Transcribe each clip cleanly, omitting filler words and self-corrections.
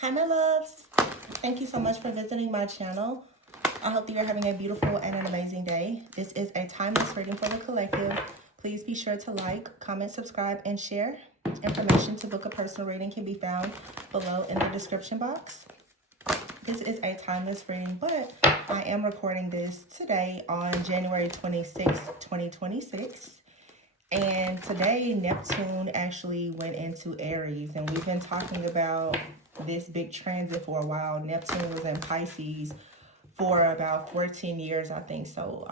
Hi my loves, thank you so much for visiting my channel. I hope that you're having a beautiful and an amazing day. This is a timeless reading for the collective. Please be sure to like, comment, subscribe, and share. Information to book a personal reading can be found below in the description box. This is a timeless reading, but I am recording this today on January 26th, 2026. And today, Neptune actually went into Aries, and we've been talking about this big transit for a while. Neptune was in Pisces for about 14 years, I think. So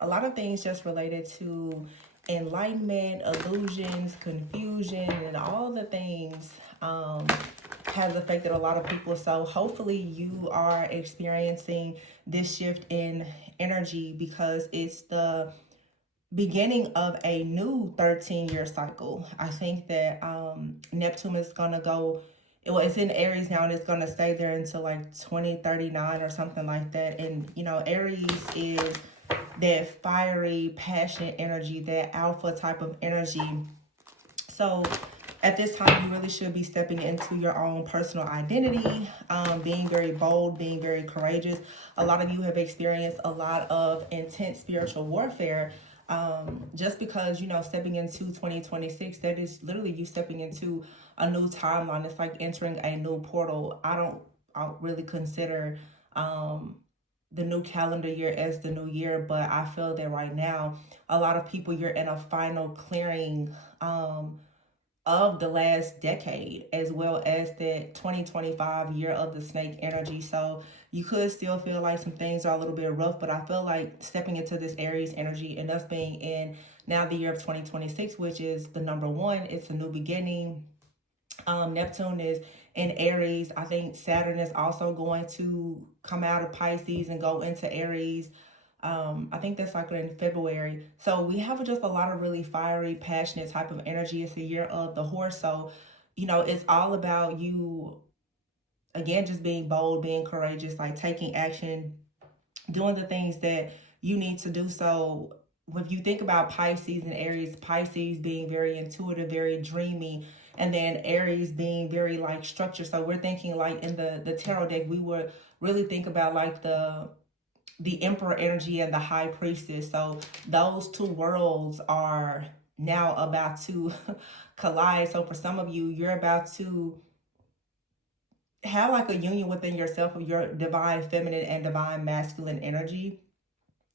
a lot of things just related to enlightenment, illusions, confusion, and all the things has affected a lot of people. So hopefully you are experiencing this shift in energy because it's the beginning of a new 13-year cycle. I think that Neptune is going to go, well, it's in Aries now and it's going to stay there until like 2039 or something like that. And, you know, Aries is that fiery, passionate energy, that alpha type of energy. So at this time, you really should be stepping into your own personal identity, being very bold, being very courageous. A lot of you have experienced a lot of intense spiritual warfare. Just because, you know, stepping into 2026, that is literally you stepping into a new timeline. It's like entering a new portal. I don't really consider the new calendar year as the new year, but I feel that right now, a lot of people, you're in a final clearing of the last decade, as well as the 2025 year of the snake energy. So you could still feel like some things are a little bit rough, but I feel like stepping into this Aries energy and us being in now the year of 2026, which is the number one, it's a new beginning. Neptune is in Aries. I think Saturn is also going to come out of Pisces and go into Aries. I think that's like in February. So we have just a lot of really fiery, passionate type of energy. It's the year of the horse. So, you know, it's all about you, again, just being bold, being courageous, like taking action, doing the things that you need to do. So if you think about Pisces and Aries, Pisces being very intuitive, very dreamy, and then Aries being very like structured. So we're thinking like in the tarot deck, we would really think about like the emperor energy and the high priestess. So those two worlds are now about to collide. So for some of you, you're about to have like a union within yourself of your divine feminine and divine masculine energy.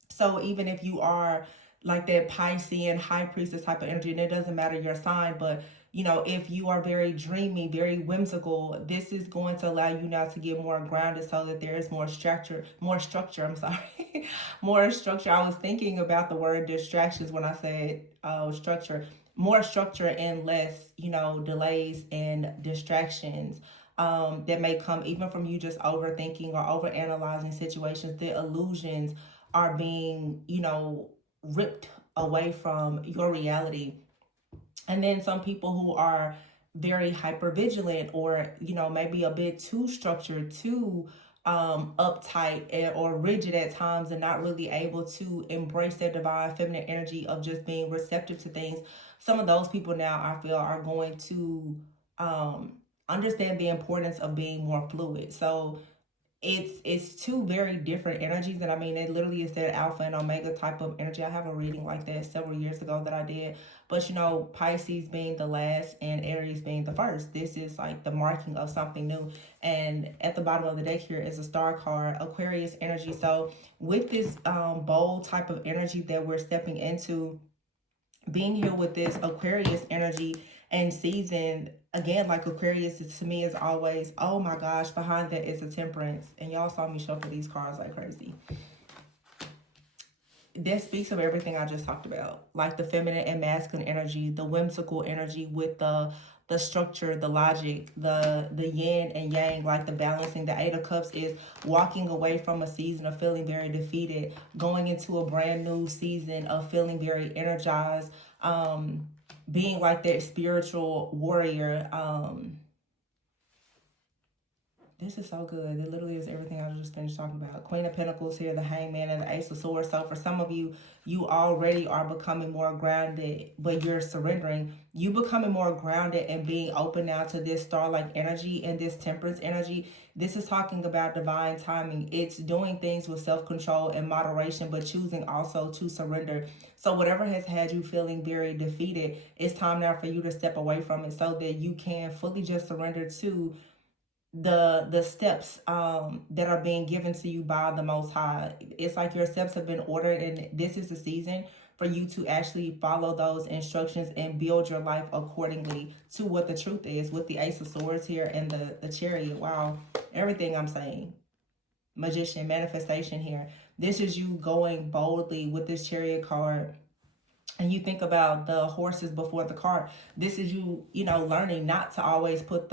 So even if you are like that Piscean high priestess type of energy, and it doesn't matter your sign, but you know, if you are very dreamy, very whimsical, this is going to allow you now to get more grounded so that there is more structure, I'm sorry, more structure. I was thinking about the word distractions when I said structure, more structure and less, you know, delays and distractions that may come even from you just overthinking or overanalyzing situations. The illusions are being, you know, ripped away from your reality. And then some people who are very hyper vigilant or, you know, maybe a bit too structured, too uptight or rigid at times, and not really able to embrace their divine feminine energy of just being receptive to things. Some of those people now I feel are going to understand the importance of being more fluid. So it's two very different energies, and I mean it literally is that alpha and omega type of energy. I have a reading like that several years ago that I did, but you know, Pisces being the last and Aries being the first, this is like the marking of something new. And at the bottom of the deck here is a star card, Aquarius energy. So with this bold type of energy that we're stepping into, being here with this Aquarius energy and season, again, like Aquarius to me is always, oh my gosh, behind that is a Temperance. And y'all saw me shuffle these cards like crazy. That speaks of everything I just talked about, like the feminine and masculine energy, the whimsical energy with the structure, the logic, the yin and yang, like the balancing. The Eight of Cups is walking away from a season of feeling very defeated, going into a brand new season of feeling very energized, being like that spiritual warrior. This is so good. It literally is everything I just finished talking about. Queen of Pentacles here, the Hangman, and the Ace of Swords. So for some of you, you already are becoming more grounded, but you're surrendering. You becoming more grounded and being open now to this star-like energy and this temperance energy. This is talking about divine timing. It's doing things with self-control and moderation, but choosing also to surrender. So whatever has had you feeling very defeated, it's time now for you to step away from it so that you can fully just surrender to the steps that are being given to you by the Most High. It's like your steps have been ordered, and this is the season for you to actually follow those instructions and build your life accordingly to what the truth is, with the Ace of Swords here and the Chariot. Wow, everything I'm saying. Magician, manifestation here. This is you going boldly with this Chariot card. And you think about the horses before the cart. This is you, learning not to always put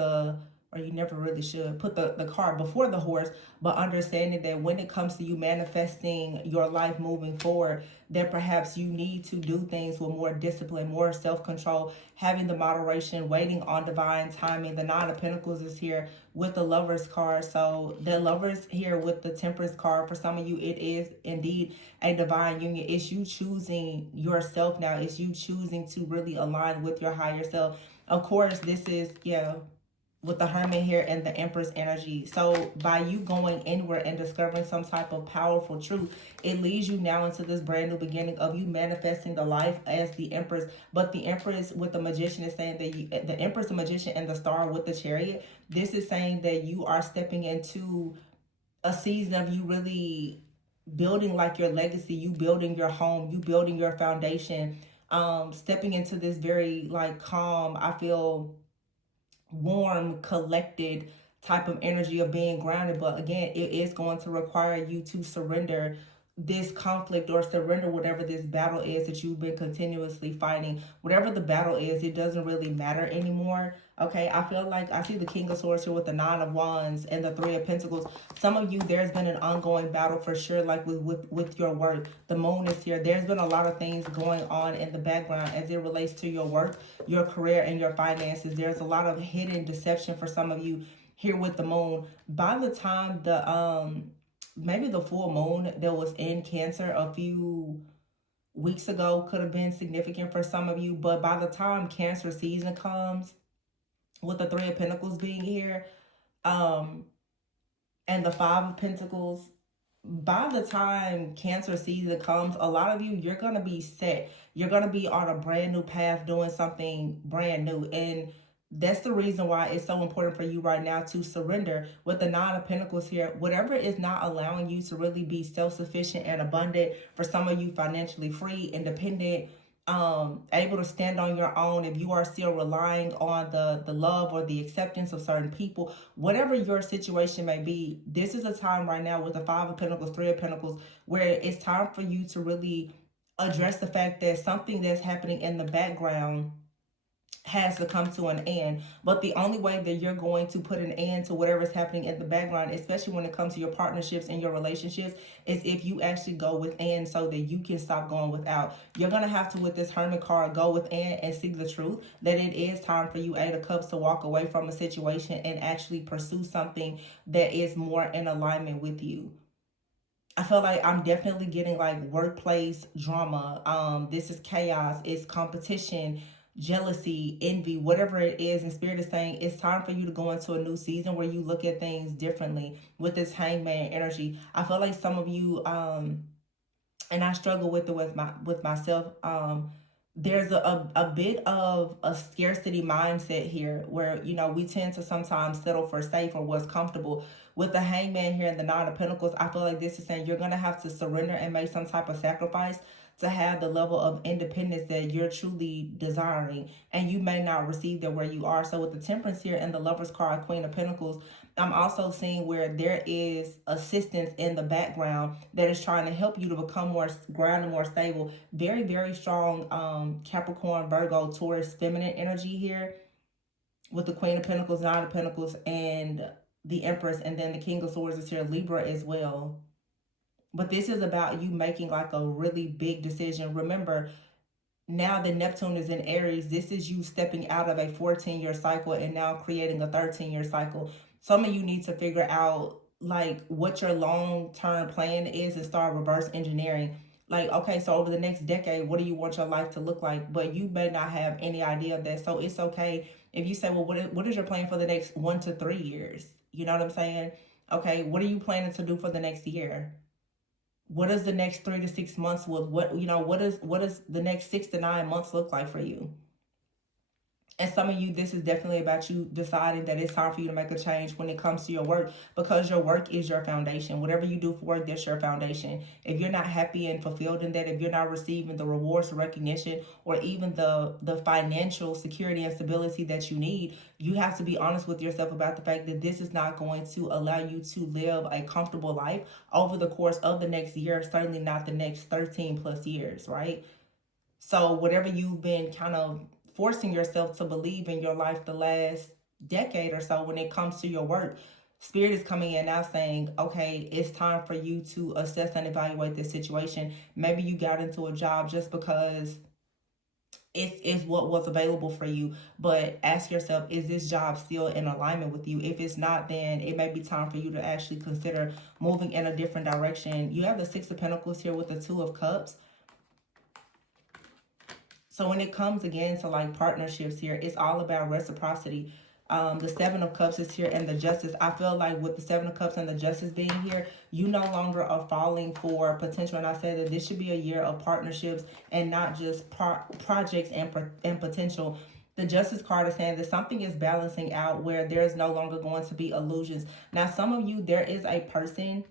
or you never really should put the cart before the horse, but understanding that when it comes to you manifesting your life moving forward, that perhaps you need to do things with more discipline, more self-control, having the moderation, waiting on divine timing. The Nine of Pentacles is here with the Lovers card. So the Lovers here with the Temperance card, for some of you, it is indeed a divine union. It's you choosing yourself now. It's you choosing to really align with your higher self. Of course, this is, with the Hermit here and the Empress energy. So by you going inward and discovering some type of powerful truth, it leads you now into this brand new beginning of you manifesting the life as the Empress. But the Empress with the Magician is saying that the Empress, the Magician, and the Star with the Chariot, this is saying that you are stepping into a season of you really building like your legacy, you building your home, you building your foundation, stepping into this very like calm, I feel warm, collected type of energy of being grounded. But again, it is going to require you to surrender this conflict or surrender whatever this battle is that you've been continuously fighting. Whatever the battle is, it doesn't really matter anymore. Okay, I feel like I see the King of Swords here with the Nine of Wands and the Three of Pentacles. Some of you, there's been an ongoing battle for sure, like with your work. The Moon is here. There's been a lot of things going on in the background as it relates to your work, your career, and your finances. There's a lot of hidden deception for some of you here with the Moon. By the time maybe the full moon that was in Cancer a few weeks ago could have been significant for some of you, but by the time Cancer season comes, with the Three of Pentacles being here, and the Five of Pentacles, by the time Cancer season comes, a lot of you, you're going to be set. You're going to be on a brand new path doing something brand new. And that's the reason why it's so important for you right now to surrender. With the Nine of Pentacles here, whatever is not allowing you to really be self-sufficient and abundant, for some of you, financially free, independent, able to stand on your own, if you are still relying on the love or the acceptance of certain people, whatever your situation may be, this is a time right now with the Five of Pentacles, Three of Pentacles, where it's time for you to really address the fact that something that's happening in the background has to come to an end. But the only way that you're going to put an end to whatever is happening in the background, especially when it comes to your partnerships and your relationships, is if you actually go within so that you can stop going without. You're going to have to, with this Hermit card, go within and see the truth that it is time for you, Eight of Cups, to walk away from a situation and actually pursue something that is more in alignment with you. I feel like I'm definitely getting like workplace drama. This is chaos, it's competition, jealousy, envy, whatever it is. And Spirit is saying it's time for you to go into a new season where you look at things differently with this Hangman energy. I feel like some of you, and I struggle with it with myself. There's a bit of a scarcity mindset here where, we tend to sometimes settle for safe or what's comfortable. With the Hangman here and the Nine of Pentacles, I feel like this is saying you're going to have to surrender and make some type of sacrifice to have the level of independence that you're truly desiring, and you may not receive that where you are. So with the Temperance here and the Lovers card, Queen of Pentacles, I'm also seeing where there is assistance in the background that is trying to help you to become more grounded, more stable. Very, very strong Capricorn, Virgo, Taurus, feminine energy here with the Queen of Pentacles, Nine of Pentacles, and the Empress, and then the King of Swords is here, Libra as well. But this is about you making like a really big decision. Remember, now that Neptune is in Aries, this is you stepping out of a 14-year cycle and now creating a 13-year cycle. Some of you need to figure out like what your long-term plan is and start reverse engineering. Like, okay, so over the next decade, what do you want your life to look like? But you may not have any idea of that. So it's okay if you say, well, what is your plan for the next 1 to 3 years? You know what I'm saying? Okay, what are you planning to do for the next year? What does the next 3 to 6 months with what does the next 6 to 9 months look like for you? And some of you, this is definitely about you deciding that it's time for you to make a change when it comes to your work, because your work is your foundation. Whatever you do for work, that's your foundation. If you're not happy and fulfilled in that, if you're not receiving the rewards, the recognition, or even the financial security and stability that you need, you have to be honest with yourself about the fact that this is not going to allow you to live a comfortable life over the course of the next year, certainly not the next 13 plus years, right? So whatever you've been kind of forcing yourself to believe in your life the last decade or so, when it comes to your work, Spirit is coming in now saying, okay, it's time for you to assess and evaluate this situation. Maybe you got into a job just because it's what was available for you, but ask yourself, is this job still in alignment with you? If it's not, then it may be time for you to actually consider moving in a different direction. You have the Six of Pentacles here with the Two of Cups. So when it comes again to like partnerships here, it's all about reciprocity. The Seven of Cups is here and the Justice. I feel like with the Seven of Cups and the Justice being here, you no longer are falling for potential. And I say that this should be a year of partnerships and not just projects and potential. The Justice card is saying that something is balancing out where there's no longer going to be illusions. Now, some of you, there is a person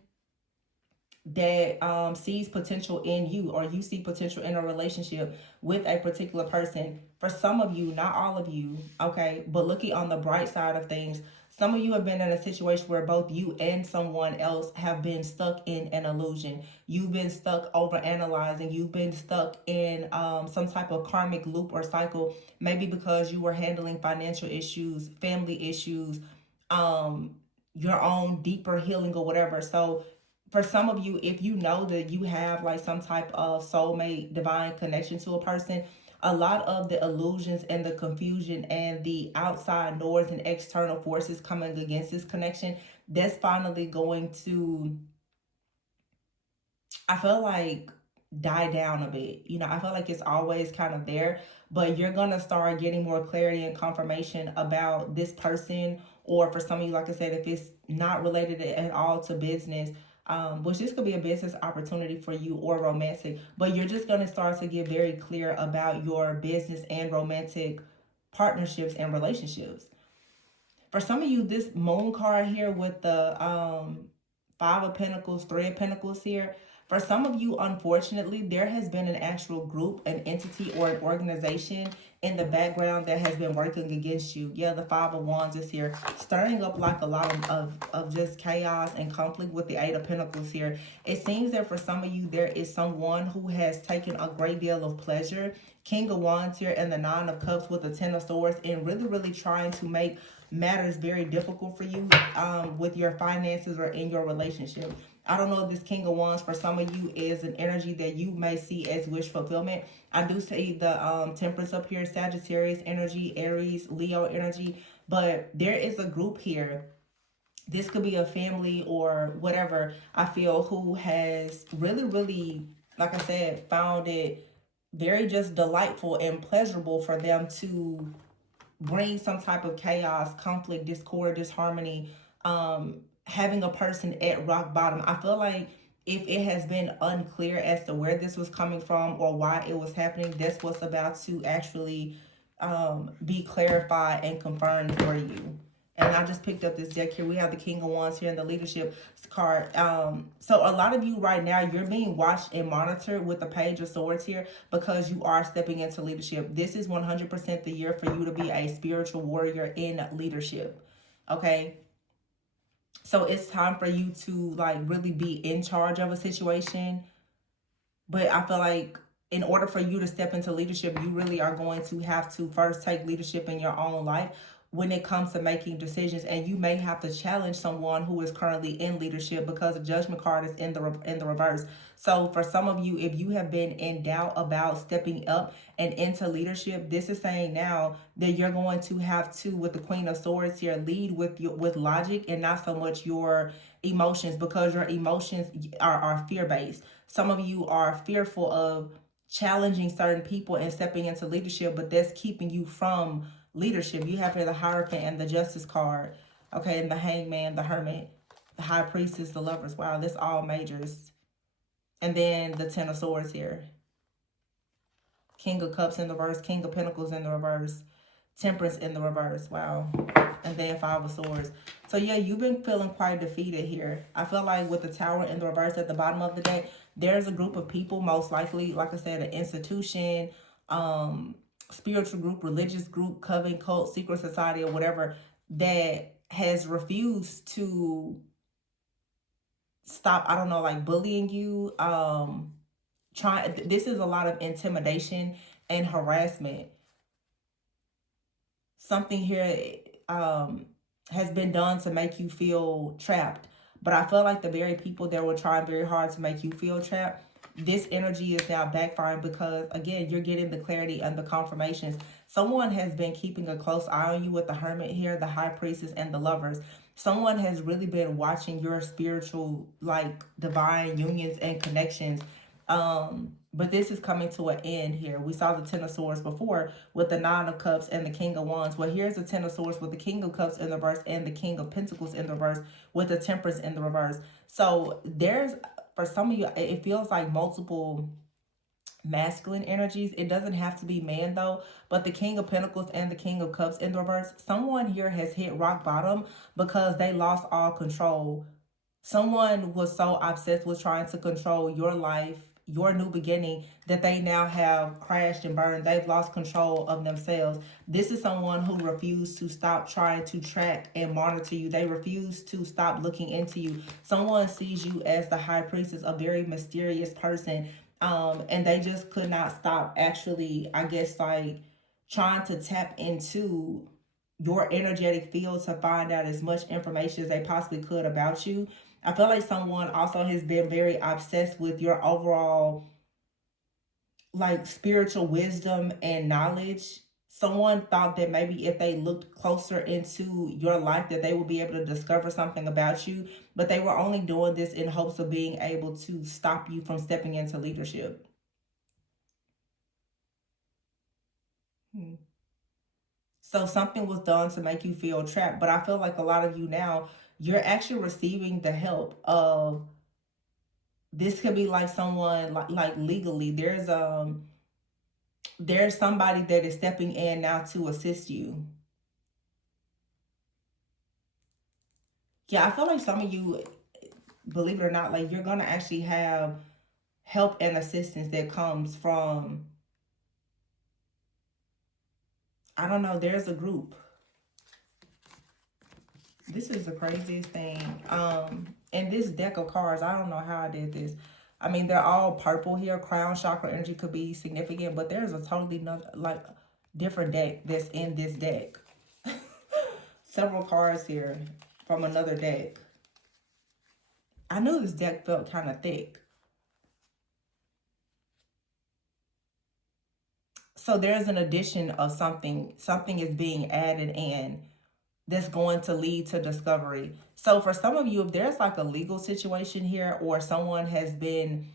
that sees potential in you, or you see potential in a relationship with a particular person. For some of you, not all of you, okay, but looking on the bright side of things, some of you have been in a situation where both you and someone else have been stuck in an illusion. You've been stuck over analyzing. You've been stuck in some type of karmic loop or cycle, maybe because you were handling financial issues, family issues, your own deeper healing or whatever. So for some of you, if you know that you have like some type of soulmate divine connection to a person, a lot of the illusions and the confusion and the outside noise and external forces coming against this connection, that's finally going to, I feel like, die down a bit. You know, I feel like it's always kind of there, but you're going to start getting more clarity and confirmation about this person. Or for some of you, like I said, if it's not related at all to business, which this could be a business opportunity for you or romantic, but you're just going to start to get very clear about your business and romantic partnerships and relationships. For some of you, this Moon card here with the Five of Pentacles, Three of Pentacles here, for some of you, unfortunately, there has been an actual group, an entity, or an organization in the background that has been working against you. Yeah, the Five of Wands is here, stirring up like a lot of just chaos and conflict with the Eight of Pentacles here. It seems that for some of you, there is someone who has taken a great deal of pleasure. King of Wands here and the Nine of Cups with the Ten of Swords, and really, really trying to make matters very difficult for you with your finances or in your relationship. I don't know if this King of Wands for some of you is an energy that you may see as wish fulfillment. I do see the Temperance up here, Sagittarius energy, Aries, Leo energy, but there is a group here. This could be a family or whatever, I feel, who has really, really, like I said, found it very just delightful and pleasurable for them to bring some type of chaos, conflict, discord, disharmony, having a person at rock bottom. I feel like if it has been unclear as to where this was coming from or why it was happening, that's what's about to actually be clarified and confirmed for you. And I just picked up this deck here. We have the King of Wands here and the Leadership card. So a lot of you right now, you're being watched and monitored with the Page of Swords here because you are stepping into leadership. This is 100% the year for you to be a spiritual warrior in leadership. Okay? So it's time for you to like really be in charge of a situation. But I feel like in order for you to step into leadership, you really are going to have to first take leadership in your own life. when it comes to making decisions, and you may have to challenge someone who is currently in leadership, because the Judgment card is in the reverse. So for some of you, if you have been in doubt about stepping up and into leadership, this is saying now that you're going to have to, with the Queen of Swords here, lead with logic and not so much your emotions, because your emotions are fear-based. Some of you are fearful of challenging certain people and stepping into leadership, but that's keeping you from leadership. You have here the Hierophant and the Justice card, okay, and the Hangman, the Hermit, the High Priestess, the Lovers. Wow, this all majors. And then the Ten of Swords here, King of Cups in the reverse, King of Pentacles in the reverse, Temperance in the reverse. Wow. And then Five of Swords. So yeah, you've been feeling quite defeated here. I feel like with the Tower in the reverse at the bottom of the deck, there's a group of people, most likely, like I said, an institution, spiritual group, religious group, coven, cult, secret society, or whatever, that has refused to stop, I don't know, like bullying you. This is a lot of intimidation and harassment. Something here has been done to make you feel trapped. But I feel like the very people that were trying very hard to make you feel trapped, this energy is now backfiring, because again, you're getting the clarity and the confirmations. Someone has been keeping a close eye on you with the Hermit here, the High Priestess, and the Lovers. Someone has really been watching your spiritual, like, divine unions and connections. But this is coming to an end here. We saw the Ten of Swords before with the Nine of Cups and the King of Wands. Well, here's the Ten of Swords with the King of Cups in the reverse and the King of Pentacles in the reverse with the Temperance in the reverse. So there's, for some of you, it feels like multiple masculine energies. It doesn't have to be man though, but the King of Pentacles and the King of Cups in the reverse, someone here has hit rock bottom because they lost all control. Someone was so obsessed with trying to control your life, your new beginning, that they now have crashed and burned. They've lost control of themselves. This is someone who refused to stop trying to track and monitor you. They refuse to stop looking into you. Someone sees you as the High Priestess, a very mysterious person. And they just could not stop actually, I guess, like, trying to tap into your energetic field to find out as much information as they possibly could about you. I feel like someone also has been very obsessed with your overall, like, spiritual wisdom and knowledge. Someone thought that maybe if they looked closer into your life that they would be able to discover something about you, but they were only doing this in hopes of being able to stop you from stepping into leadership. So something was done to make you feel trapped, but I feel like a lot of you now, you're actually receiving the help of, this could be like someone like legally, there's somebody that is stepping in now to assist you. Yeah, I feel like some of you, believe it or not, like, you're gonna actually have help and assistance that comes from, I don't know, there's a group. This is the craziest thing. And this deck of cards, I don't know how I did this. I mean, they're all purple here. Crown chakra energy could be significant, but there's a totally another, like, different deck that's in this deck. Several cards here from another deck. I knew this deck felt kind of thick. So there's an addition of something. Something is being added in that's going to lead to discovery. So for some of you, if there's like a legal situation here, or someone has been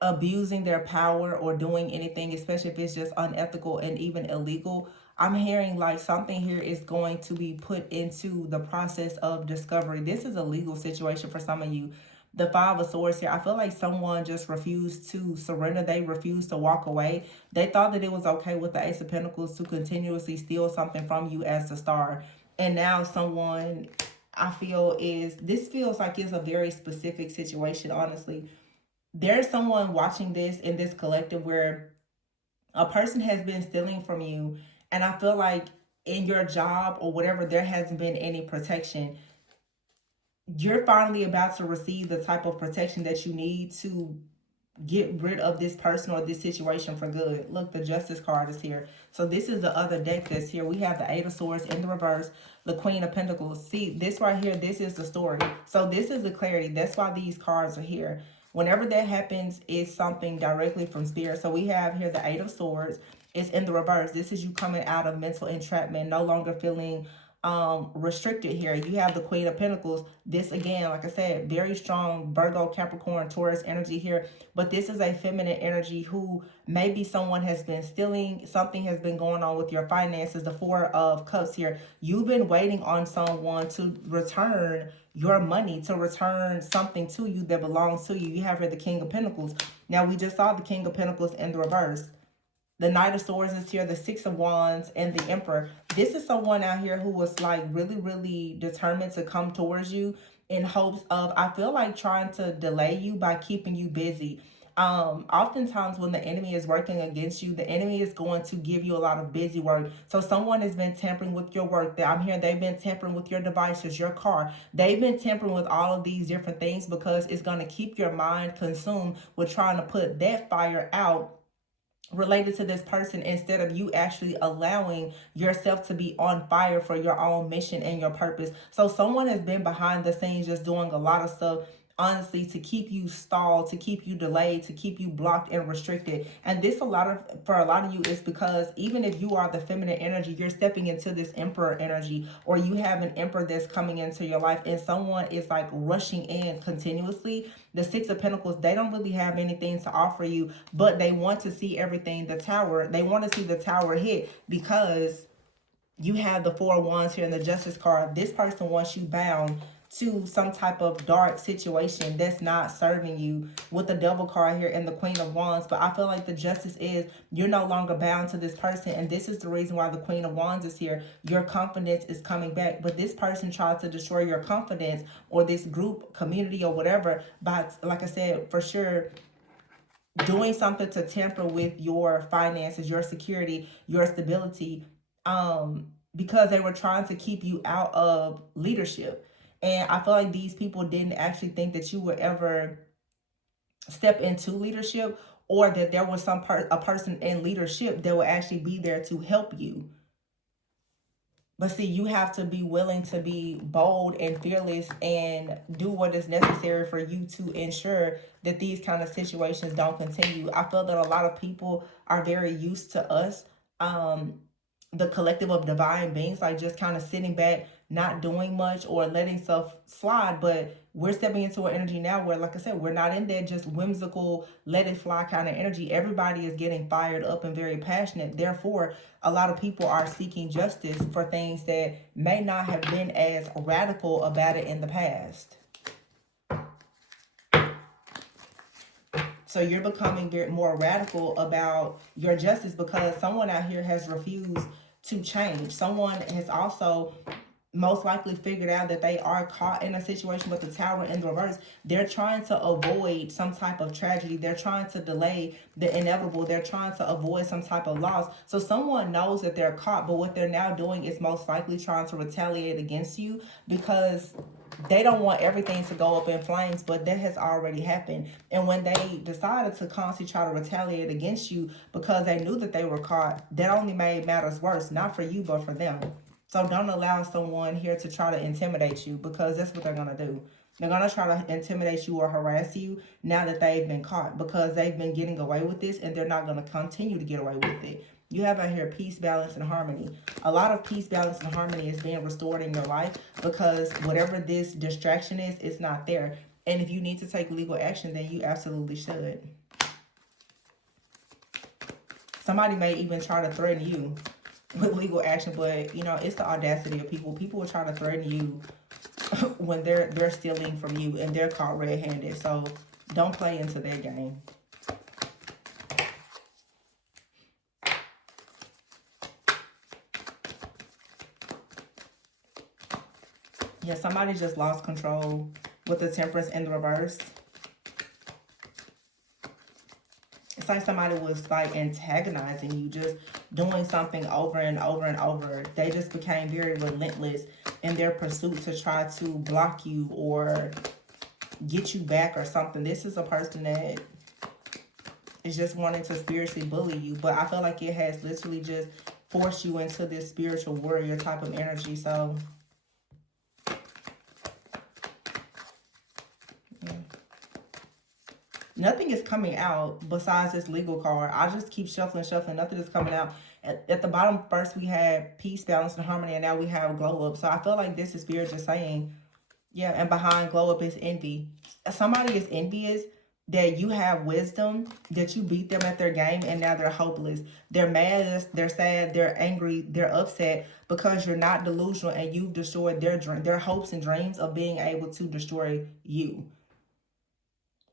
abusing their power or doing anything, especially if it's just unethical and even illegal, I'm hearing like something here is going to be put into the process of discovery. This is a legal situation for some of you. The Five of Swords here, I feel like someone just refused to surrender. They refused to walk away. They thought that it was okay with the Ace of Pentacles to continuously steal something from you as the Star. And now someone, I feel, this feels like it's a very specific situation, honestly. There's someone watching this in this collective where a person has been stealing from you, and I feel like in your job or whatever, there hasn't been any protection. You're finally about to receive the type of protection that you need to get rid of this person or this situation for good. Look, the Justice card is here. So this is the other deck that's here. We have the Eight of Swords in the reverse, the Queen of Pentacles. See, this right here, this is the story. So this is the clarity. That's why these cards are here. Whenever that happens, it's something directly from Spirit. So we have here the Eight of Swords. It's in the reverse. This is you coming out of mental entrapment, no longer feeling restricted here. You have the Queen of Pentacles. This again, like I said, very strong Virgo, Capricorn, Taurus energy here. But this is a feminine energy who maybe someone has been stealing. Something has been going on with your finances. The Four of Cups here. You've been waiting on someone to return your money, to return something to you that belongs to you. You have here the King of Pentacles. Now we just saw the King of Pentacles in the reverse. The Knight of Swords is here, the Six of Wands, and the Emperor. This is someone out here who was like really, really determined to come towards you in hopes of, I feel like, trying to delay you by keeping you busy. Oftentimes when the enemy is working against you, the enemy is going to give you a lot of busy work. So someone has been tampering with your work. I'm here, they've been tampering with your devices, your car. They've been tampering with all of these different things because it's going to keep your mind consumed with trying to put that fire out related to this person instead of you actually allowing yourself to be on fire for your own mission and your purpose. So someone has been behind the scenes just doing a lot of stuff, honestly, to keep you stalled, to keep you delayed, to keep you blocked and restricted. And this for a lot of you is because even if you are the feminine energy, you're stepping into this Emperor energy, or you have an Emperor that's coming into your life and someone is like rushing in continuously. The Six of Pentacles, they don't really have anything to offer you, but they want to see everything, the Tower. They want to see the Tower hit because you have the Four of Wands here in the Justice card. This person wants you bound to some type of dark situation that's not serving you, with the Devil card here and the Queen of Wands. But I feel like the Justice is you're no longer bound to this person, and this is the reason why the Queen of Wands is here. Your confidence is coming back, but this person tried to destroy your confidence, or this group, community, or whatever, by, like I said, for sure, doing something to tamper with your finances, your security, your stability, because they were trying to keep you out of leadership. And I feel like these people didn't actually think that you would ever step into leadership, or that there was a person in leadership that would actually be there to help you. But see, you have to be willing to be bold and fearless and do what is necessary for you to ensure that these kind of situations don't continue. I feel that a lot of people are very used to us, the collective of divine beings, like just kind of sitting back, not doing much or letting stuff slide. But we're stepping into an energy now where, like I said, we're not in that just whimsical, let it fly kind of energy. Everybody is getting fired up and very passionate. Therefore, a lot of people are seeking justice for things that may not have been as radical about it in the past. So you're becoming more radical about your justice because someone out here has refused to change. Someone has also most likely figured out that they are caught in a situation with the Tower in the reverse. They're trying to avoid some type of tragedy. They're trying to delay the inevitable. They're trying to avoid some type of loss. So someone knows that they're caught, but what they're now doing is most likely trying to retaliate against you because they don't want everything to go up in flames, but that has already happened. And when they decided to constantly try to retaliate against you because they knew that they were caught, that only made matters worse, not for you, but for them. So don't allow someone here to try to intimidate you, because that's what they're going to do. They're going to try to intimidate you or harass you now that they've been caught, because they've been getting away with this and they're not going to continue to get away with it. You have out here peace, balance, and harmony. A lot of peace, balance, and harmony is being restored in your life because whatever this distraction is, it's not there. And if you need to take legal action, then you absolutely should. Somebody may even try to threaten you with legal action, but you know, it's the audacity of people. People will try to threaten you when they're stealing from you and they're caught red-handed. So don't play into their game. Yeah, somebody just lost control with the Temperance in the reverse. It's like somebody was like antagonizing you, just doing something over and over and over. They just became very relentless in their pursuit to try to block you or get you back or something. This is a person that It's just wanting to spiritually bully you. But I feel like it has literally just forced you into this spiritual warrior type of energy. So, yeah. Nothing is coming out besides this legal card. I just keep shuffling. Nothing is coming out. At the bottom, first we had peace, balance, and harmony, and now we have glow up. So I feel like this is spirit just saying, yeah, and behind glow up is envy. Somebody is envious that you have wisdom, that you beat them at their game, and now they're hopeless. They're mad, they're sad, they're angry, they're upset because you're not delusional and you've destroyed their hopes and dreams of being able to destroy you.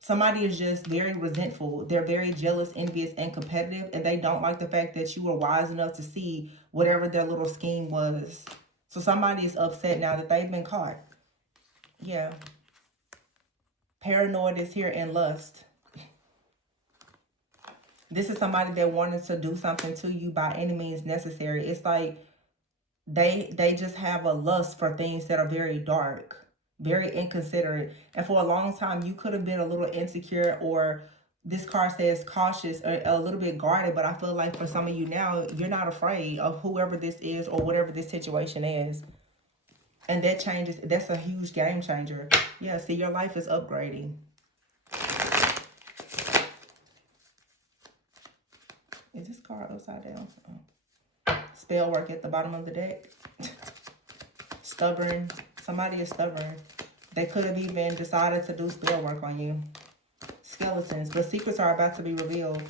Somebody is just very resentful. They're very jealous, envious, and competitive, and they don't like the fact that you were wise enough to see whatever their little scheme was. So somebody is upset now that they've been caught. Yeah. Paranoid is here, and lust. This is somebody that wanted to do something to you by any means necessary. It's like they just have a lust for things that are very dark, very inconsiderate. And for a long time, you could have been a little insecure, or this card says cautious, or a little bit guarded. But I feel like for some of you now, you're not afraid of whoever this is or whatever this situation is. And that changes. That's a huge game changer. Yeah, see, your life is upgrading. Is this card upside down? Oh. Spell work at the bottom of the deck. Stubborn. Somebody is stubborn. They could have even decided to do spell work on you. Skeletons. But secrets are about to be revealed.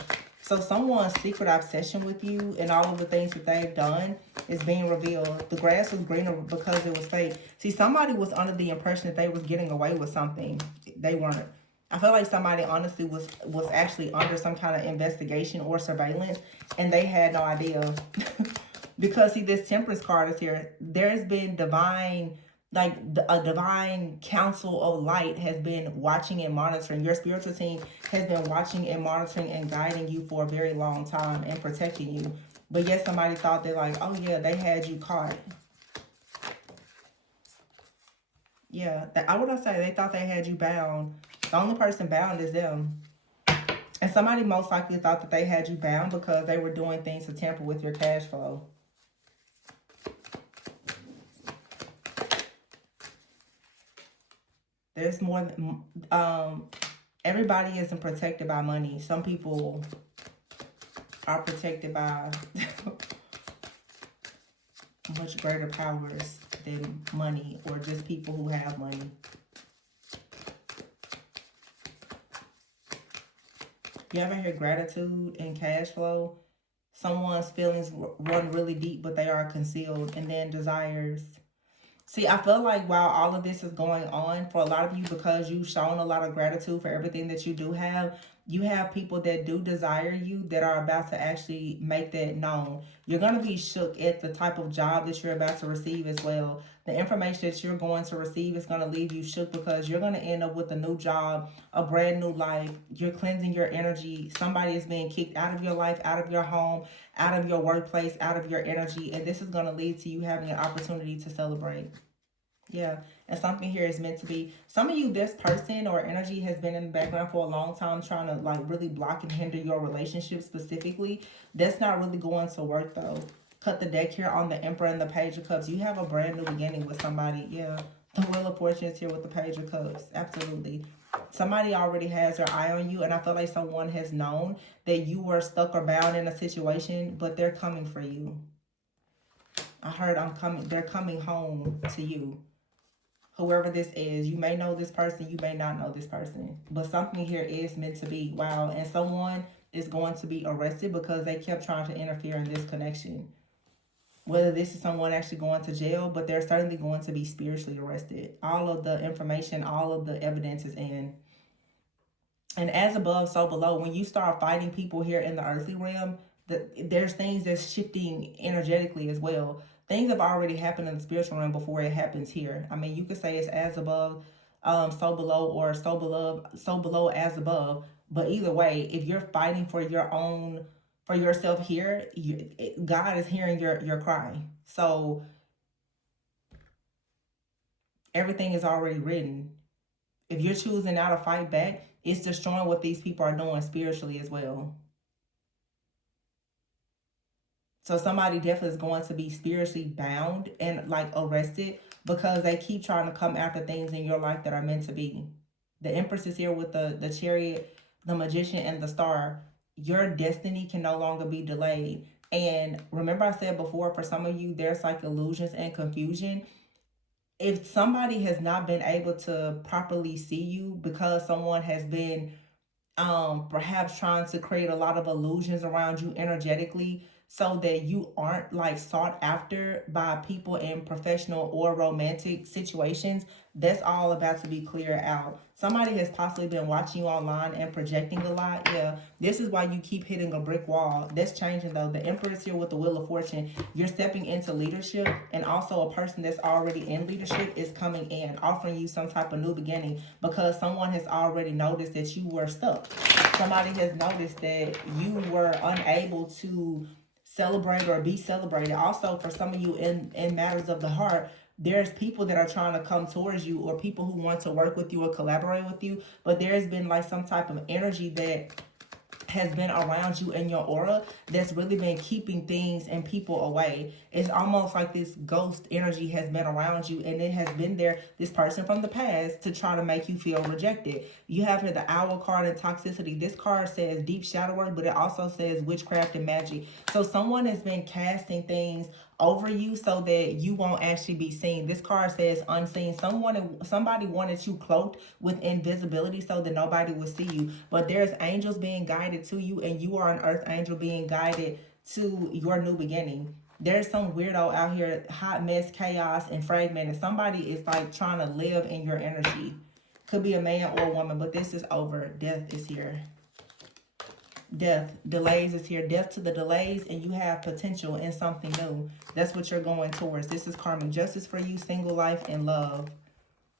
So someone's secret obsession with you and all of the things that they've done is being revealed. The grass was greener because it was fake. See, somebody was under the impression that they was getting away with something. They weren't. I feel like somebody honestly was actually under some kind of investigation or surveillance, and they had no idea. Because, see, this Temperance card is here. There's been divine, like a divine council of light has been watching and monitoring. Your spiritual team has been watching and monitoring and guiding you for a very long time and protecting you. But yet somebody thought they're like, oh yeah, they had you caught. Yeah, I would say they thought they had you bound. The only person bound is them. And somebody most likely thought that they had you bound because they were doing things to tamper with your cash flow. There's more, everybody isn't protected by money. Some people are protected by much greater powers than money, or just people who have money. You ever hear gratitude and cash flow? Someone's feelings run really deep, but they are concealed. And then desires. See, I feel like while all of this is going on, for a lot of you, because you've shown a lot of gratitude for everything that you do have, you have people that do desire you that are about to actually make that known. You're going to be shook at the type of job that you're about to receive as well. The information that you're going to receive is going to leave you shook, because you're going to end up with a new job, a brand new life. You're cleansing your energy. Somebody is being kicked out of your life, out of your home, out of your workplace, out of your energy. And this is going to lead to you having an opportunity to celebrate. Yeah, and something here is meant to be. Some of you, this person or energy has been in the background for a long time, trying to like really block and hinder your relationship specifically. That's not really going to work though. Cut the deck here on the Emperor and the Page of Cups. You have a brand new beginning with somebody. Yeah, the Wheel of Fortune is here with the Page of Cups. Absolutely. Somebody already has their eye on you, and I feel like someone has known that you were stuck or bound in a situation, but they're coming for you. I heard they're coming home to you. Whoever this is, you may know this person, you may not know this person, but something here is meant to be. Wow. And someone is going to be arrested because they kept trying to interfere in this connection. Whether this is someone actually going to jail, but they're certainly going to be spiritually arrested. All of the information, all of the evidence is in. And as above, so below. When you start fighting people here in the earthly realm, there's things that's shifting energetically as well. Things have already happened in the spiritual realm before it happens here. I mean, you could say it's as above, so below, or so below as above. But either way, if you're fighting for yourself here, God is hearing your cry. So everything is already written. If you're choosing now to fight back, It's destroying what these people are doing spiritually as well. So somebody definitely is going to be spiritually bound and like arrested because they keep trying to come after things in your life that are meant to be. The Empress is here with the Chariot, the Magician, and the Star. Your destiny can no longer be delayed. And remember I said before, for some of you, there's like illusions and confusion. If somebody has not been able to properly see you because someone has been perhaps trying to create a lot of illusions around you energetically so that you aren't like sought after by people in professional or romantic situations, that's all about to be cleared out. Somebody has possibly been watching you online and projecting a lot. Yeah, this is why you keep hitting a brick wall. That's changing though. The Emperor's here with the Wheel of Fortune. You're stepping into leadership, and also a person that's already in leadership is coming in, offering you some type of new beginning because someone has already noticed that you were stuck. Somebody has noticed that you were unable to celebrate or be celebrated. Also, for some of you in matters of the heart, there's people that are trying to come towards you or people who want to work with you or collaborate with you, but there's been like some type of energy that has been around you in your aura that's really been keeping things and people away. It's almost like this ghost energy has been around you, and it has been there, this person from the past, to try to make you feel rejected. You have here the Owl card and toxicity. This card says deep shadow work, but it also says witchcraft and magic. So someone has been casting things over you so that you won't actually be seen. This card says unseen. Somebody wanted you cloaked with invisibility so that nobody would see you. But there's angels being guided to you, and you are an earth angel being guided to your new beginning. There's some weirdo out here, hot mess, chaos, and fragmented. Somebody is like trying to live in your energy. Could be a man or a woman, but this is over. Death is here. Death, delays is here. Death to the delays, and you have potential in something new. That's what you're going towards. This is karmic justice for you, single life, and love.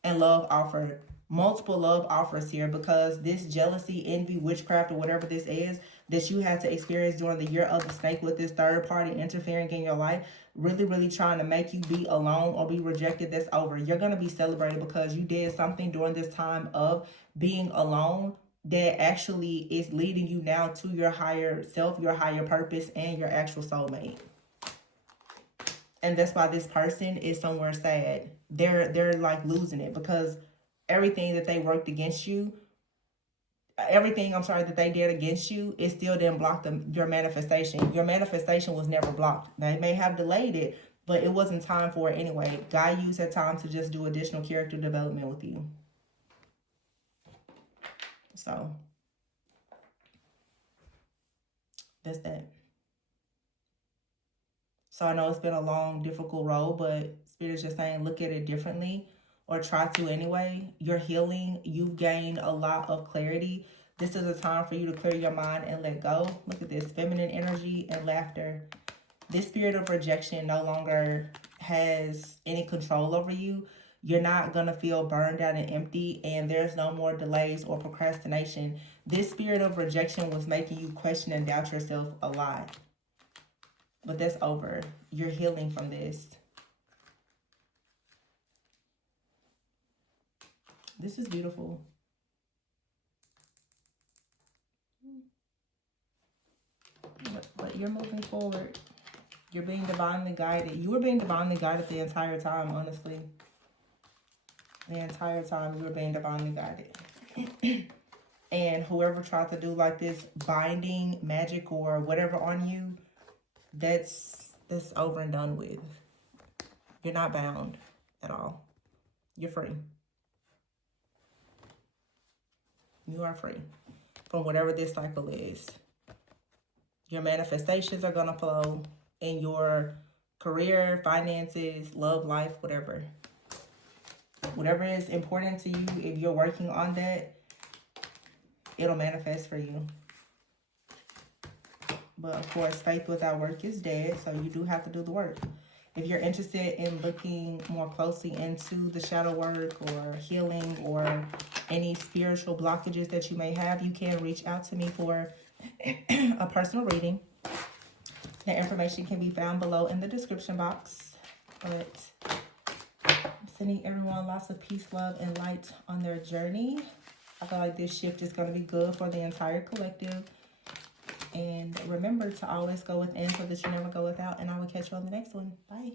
And love offered. Multiple love offers here, because this jealousy, envy, witchcraft, or whatever this is that you had to experience during the year of the snake with this third party interfering in your life, really trying to make you be alone or be rejected, that's over. You're going to be celebrated because you did something during this time of being alone that actually is leading you now to your higher self, your higher purpose, and your actual soulmate. And that's why this person is somewhere sad. They're like losing it, because everything that they worked against you, that they did against you, it still didn't block your manifestation. Your manifestation was never blocked. They may have delayed it, but it wasn't time for it anyway. God used that time to just do additional character development with you. So that's that. So I know it's been a long, difficult road, but Spirit's just saying look at it differently, or try to anyway. You're healing. You've gained a lot of clarity. This is a time for you to clear your mind and let go. Look at this, feminine energy and laughter. This spirit of rejection no longer has any control over you. You're not going to feel burned out and empty, and there's no more delays or procrastination. This spirit of rejection was making you question and doubt yourself a lot. But that's over. You're healing from this. This is beautiful. But you're moving forward. You're being divinely guided. You were being divinely guided the entire time, honestly. The entire time you were being divinely guided. And whoever tried to do like this binding magic or whatever on you, that's over and done with. You're not bound at all. You're free. You are free from whatever this cycle is. Your manifestations are going to flow in your career, finances, love life, whatever. Whatever is important to you, if you're working on that, it'll manifest for you. But of course, faith without work is dead, so you do have to do the work. If you're interested in looking more closely into the shadow work or healing or any spiritual blockages that you may have, you can reach out to me for a personal reading. The information can be found below in the description box. But I'm sending everyone lots of peace, love, and light on their journey. I feel like this shift is going to be good for the entire collective. And remember to always go within so that you never go without. And I will catch you on the next one. Bye.